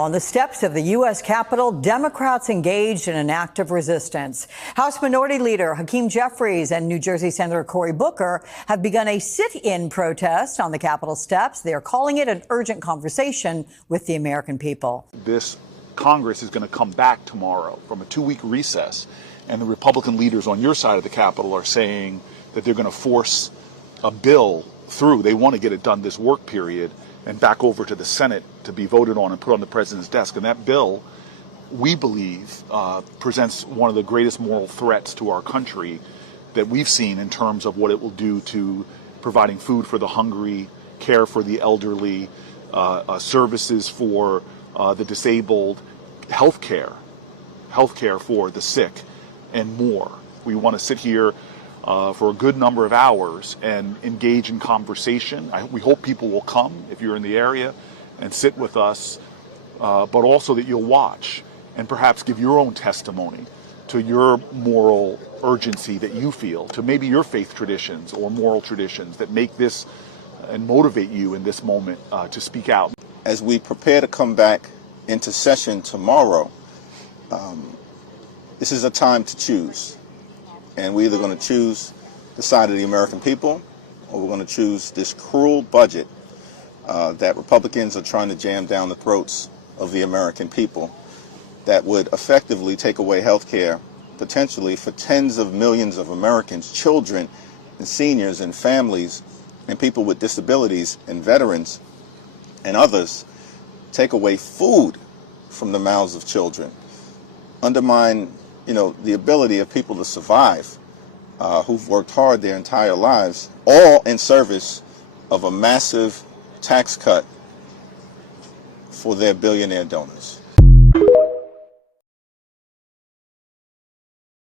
On the steps of the U.S. Capitol, Democrats engaged in an act of resistance. House Minority Leader Hakeem Jeffries and New Jersey Senator Cory Booker have begun a sit-in protest on the Capitol steps. They are calling it an urgent conversation with the American people. This Congress is going to come back tomorrow from a 2-week recess, and the Republican leaders on your side of the Capitol are saying that they're going to force a bill through. They want to get it done this work period and back over to the Senate to be voted on and put on the president's desk. And that bill, we believe, presents one of the greatest moral threats to our country that we've seen in terms of what it will do to providing food for the hungry, care for the elderly, services for the disabled, health care for the sick, and more. We want to sit here for a good number of hours and engage in conversation. We hope people will come if you're in the area and sit with us, but also that you'll watch and perhaps give your own testimony to your moral urgency that you feel, to maybe your faith traditions or moral traditions that make this and motivate you in this moment to speak out. As we prepare to come back into session tomorrow, this is a time to choose. And we're either going to choose the side of the American people, or we're going to choose this cruel budget that Republicans are trying to jam down the throats of the American people that would effectively take away health care, potentially for tens of millions of Americans, children and seniors and families and people with disabilities and veterans and others, take away food from the mouths of children, undermine the ability of people to survive who've worked hard their entire lives, all in service of a massive tax cut for their billionaire donors.